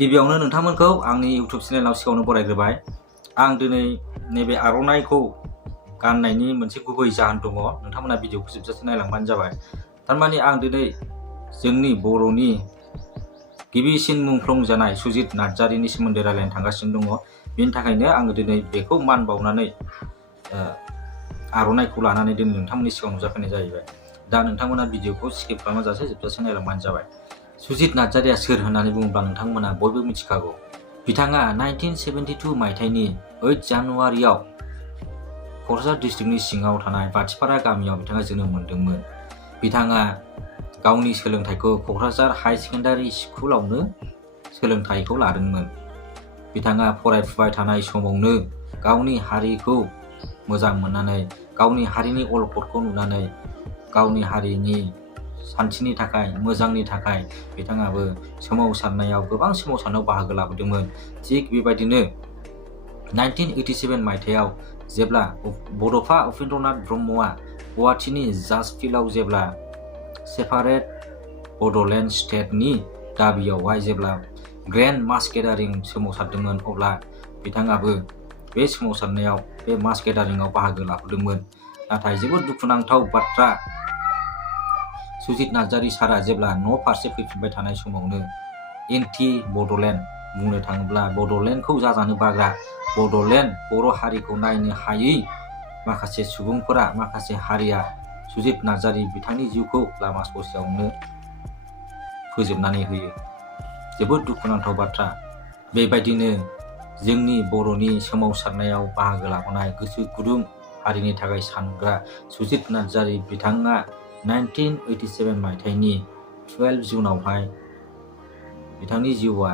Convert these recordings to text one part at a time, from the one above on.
गिबियावनो नोंथांमोनखौ आंनि YouTube चेनेलाव सिगाङावनो बरायग्रोबाय। आं दिनै नैबे आर'नाइखौ गाननायनि मोनसे गुबै जाहोन दङ। नोंथांमोना भिडिअखौ जोबजासे नायलांबानो जाबाय। थारमाने आं दिनै जोंनि बर'नि गिबिसिन मुंख्लं जानाय सुजित नार्जारिनि सोमोन्दै रायलायनो थांगासिनो दङ। बेनि थाखायनो आङो दिनै बेखौ मान बावनानै आर'नाइखौ लानानै दिनै नोंथांमोननि सिगाङाव नुजाफैनाय जाहैबाय। दा नोंथांमोना भिडिअखौ स्किप खालामाजासे जोबजासे नायलांबानो जाबाय। सुजित नार्जारिया सोर होननानै बुङोब्ला नोंथांमोना बयबो मिथिखागौ। बिथाङा 1972 मायथाइनि 8 जानुवारियाव क'क्राझार डिस्ट्रिक्टनि सिङाव थानाय बाथिपारा गामियाव बिथाङा जोनोम मोन्दोंमोन। बिथाङा गावनि सोलोंथाइखौ क'क्राझार हाई सेकेन्डारि स्कुलावनो सोलोंथाइखौ लादोंमोन। बिथाङा फरायफुबाय थानाय समावनो गावनि हारिखौ मोजां मोननानै, गावनि हारिनि अलखदखौ नुनानै, गावनि हारिनि सान्थिनि थाखाय, मोजांनि थाखाय बिथाङाबो सोमावसारनायाव गोबां सोमावसारनायाव बाहागो लाबोदोंमोन। थिग बेबायदिनो 1987 मायथाइयाव जेब्ला बड'फा उपेन्द्रनाथ ब्रह्मआ गुवाहाटीनि जाज फिल्डआव जेब्ला सेपारेट बड'लेण्ड स्टेटनि दाबियावहाय जेब्ला ग्रेन्ड मास गेदारिं सोमावसारदोंमोन, अब्ला बिथाङाबो बे सोमावसारनायाव बे मास गेदारिंआव बाहागो लाबोदोंमोन। नाथाय जोबोद दुखुनांथाव बाथ्रा, सुजित नार्जारि सारा जेब्ला न' फारसे फैफिनबाय थानाय समावनो एन्टि बड'लेण्ड, बुंनो थाङोब्ला बड'लेण्डखौ जाजानो बाग्रा, बड'लेण्ड बर' हारिखौ नायनो हायै माखासे सुबुंफोरा, माखासे हारिया सुजित नार्जारि बिथांनि जिउखौ लामा ससेयावनो फोजोबनानै होयो। जोबोद दुखुनांथाव बाथ्रा। बेबायदिनो जोंनि बर'नि सोमावसारनायाव बाहागो लाबोनाय गोसो गुदुं, हारिनि थाखाय सानग्रा सुजित नार्जारि बिथाङा 1987 मायथाइनि 12 जुनावहाय बिथांनि जिउआ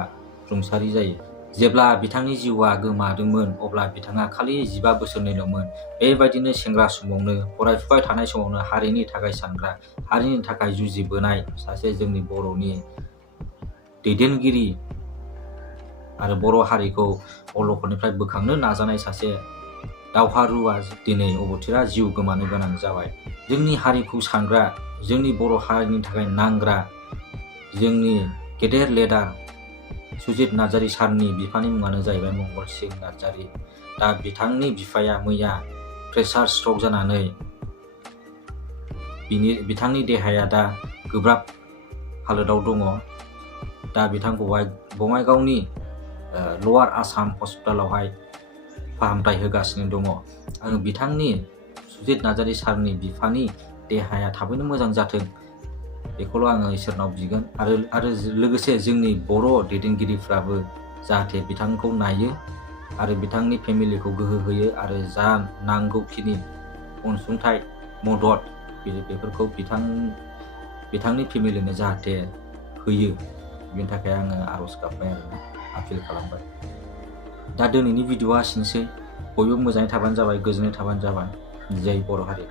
रुंसारि जायो। जेब्ला बिथांनि जिउआ गोमादोंमोन अब्ला बिथाङा खालि 15 बोसोरनिल'मोन। बेबायदिनो सेंग्रा समावनो, फरायफुबाय थानाय समावनो हारिनि थाखाय सानग्रा, हारिनि थाखाय जुजिबोनाय सासे जोंनि बर'नि दैदेनगिरि आरो बर' हारिखौ अलखदनिफ्राय बोखांनो नाजानाय सासे दावहारुआ दिनै अबथिरा जिउ गोमानो गोनां जाबाय। जोंनि हारिखौ सानग्रा, जोंनि बर' हारिनि थाखाय नांग्रा जोंनि गेदेर लेडार सुजित नार्जारि सारनि बिफानि मुङानो जाहैबाय मंगल सिं नार्जारि। दा बिथांनि बिफाया मैया प्रेसार स्ट्रक जानानै बिथांनि देहाया दा गोब्राब हालोदाव दङ। दा बिथांखौहाय बङाइगावनि लवार आसाम हस्पिटालावहाय फाहामथाय होगासिनो दङ। आङो बिथांनि सुजित नार्जारि सारनि बिफानि देहाया थाबैनो मोजां जाथों, बेखौल' आङो इसोरनाव बिगोन। आरो लोगोसे जोंनि बर' दैदेनगिरिफ्राबो जाहाथे बिथांखौ नायो आरो बिथांनि फेमिलिखौ गोहो होयो आरो जा नांगौखिनि अनसुंथाइ, मदद बेफोरखौ बिथांनि फेमिलिनो जाहाथे होयो, बेनि थाखाय आङो आर'ज गाबबाय आरोना, आपिल खालामबाय। दा दिनैनि भिडिअ'आ एसेनोसै। बयबो मोजाङै थाबानो जाबाय, गोजोनै थाबानो जाबाय। जै बर' हारि।